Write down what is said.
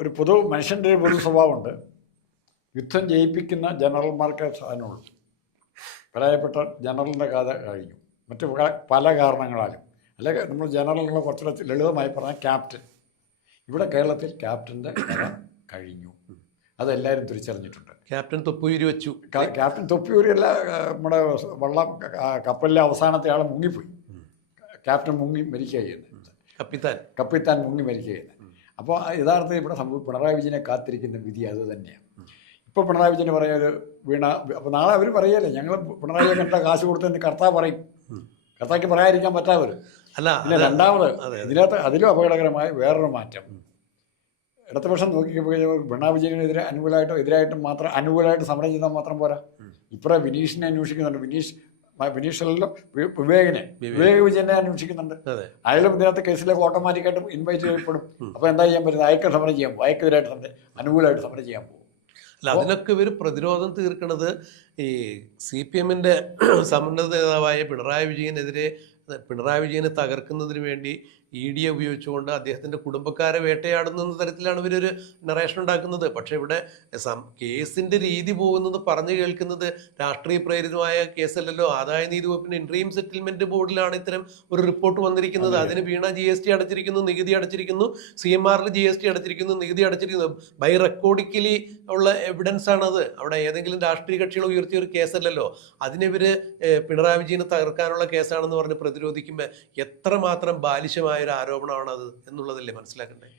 ഒരു മനുഷ്യൻ്റെ ഒരു പൊതു സ്വഭാവമുണ്ട്. യുദ്ധം ജയിപ്പിക്കുന്ന ജനറൽമാർക്കേ സാധനമുള്ളൂ. പരാജയപ്പെട്ട ജനറലിൻ്റെ കഥ കഴിഞ്ഞു. മറ്റു പല കാരണങ്ങളാലും. അല്ലെങ്കിൽ നമ്മൾ ജനറലിനെ കുറച്ചുകൂടെ ലളിതമായി പറഞ്ഞാൽ ക്യാപ്റ്റൻ. ഇവിടെ കേരളത്തിൽ ക്യാപ്റ്റൻ്റെ കഥ കഴിഞ്ഞു. അതെല്ലാവരും തിരിച്ചറിഞ്ഞിട്ടുണ്ട്. ക്യാപ്റ്റൻ തൊപ്പിയൂരി വെച്ചു. ക്യാപ്റ്റൻ തൊപ്പിയൂരിയല്ല, നമ്മുടെ കപ്പലിലെ അവസാനത്തെ ആൾ മുങ്ങിപ്പോയി. ക്യാപ്റ്റൻ മുങ്ങി മരിക്കുക ചെയ്യുന്നത്. കപ്പിത്താൻ മുങ്ങി മരിക്കുക ചെയ്യുന്നത്. അപ്പോൾ യഥാർത്ഥത്തിൽ ഇവിടെ പിണറായി വിജയനെ കാത്തിരിക്കുന്ന വിധി അത് തന്നെയാണ്. ഇപ്പോൾ പിണറായി വിജയന് പറയാൻ വീണ, അപ്പോൾ നാളെ അവർ പറയല്ലേ ഞങ്ങൾ പിണറായിയെ കണ്ട കാശ് കൊടുത്തതെന്ന് കർത്താവ് പറയും. കർത്താക്ക് പറയാതിരിക്കാൻ പറ്റാവർ. പിന്നെ രണ്ടാമത് ഇതിനകത്ത് അതിലും അപകടകരമായ വേറൊരു മാറ്റം. ഇടതുപക്ഷം നോക്കിക്കഴിഞ്ഞാൽ പിണറായി വിജയനെതിരെ എതിരായിട്ടും മാത്രം അനുകൂലമായിട്ട് സമരം ചെയ്താൽ മാത്രം പോരാ. ഇപ്പുറം വിനീഷിനെ അന്വേഷിക്കുന്നുണ്ട്. വിനീഷല്ലോ വിവേക് വിജയനെ അന്വേഷിക്കുന്നുണ്ട്. അയാളും ഇതിനകത്ത് കേസിലേക്ക് ഓട്ടോമാറ്റിക്കായിട്ട് ഇൻവൈറ്റ് ചെയ്യപ്പെടും. അപ്പോൾ എന്താ ചെയ്യാൻ പറ്റുന്നത്? അയക്ക് സമരം ചെയ്യാൻ പോകും. അയക്കെതിരായിട്ട് അനുകൂലമായിട്ട് സമരം ചെയ്യാൻ പോകും. അല്ല, അതിനൊക്കെ ഇവർ പ്രതിരോധം തീർക്കുന്നത് ഈ CPM-ന്റെ സമുന്നത നേതാവായ പിണറായി വിജയനെ തകർക്കുന്നതിന് വേണ്ടി ED ഉപയോഗിച്ചുകൊണ്ട് അദ്ദേഹത്തിൻ്റെ കുടുംബക്കാരെ വേട്ടയാടുന്ന തരത്തിലാണ് ഇവരൊരു നറേഷൻ ഉണ്ടാക്കുന്നത്. പക്ഷേ ഇവിടെ കേസിൻ്റെ രീതി പോകുന്നത് പറഞ്ഞു കേൾക്കുന്നത് രാഷ്ട്രീയ പ്രേരിതമായ കേസല്ലല്ലോ. ആദായനീതി വകുപ്പിൻ്റെ ഇൻട്രീം സെറ്റിൽമെൻറ്റ് ബോർഡിലാണ് ഇത്തരം ഒരു റിപ്പോർട്ട് വന്നിരിക്കുന്നത്. അതിന് വീണ GST അടച്ചിരിക്കുന്നു, നികുതി അടച്ചിരിക്കുന്നു, CMR-ൽ GST അടച്ചിരിക്കുന്നു, നികുതി അടച്ചിരിക്കുന്നു. ബൈ റെക്കോർഡിക്കലി ഉള്ള എവിഡൻസ് ആണത്. അവിടെ ഏതെങ്കിലും രാഷ്ട്രീയ കക്ഷികൾ ഉയർത്തിയ ഒരു കേസല്ലല്ലോ. അതിനിവർ പിണറായി വിജയനെ തകർക്കാനുള്ള കേസാണെന്ന് പറഞ്ഞ് പ്രതിരോധിക്കുമ്പോൾ എത്രമാത്രം ബാലിശമായ ഒരു ആരോപണമാണ് അത് എന്നുള്ളതല്ലേ മനസ്സിലാക്കണ്ടേ?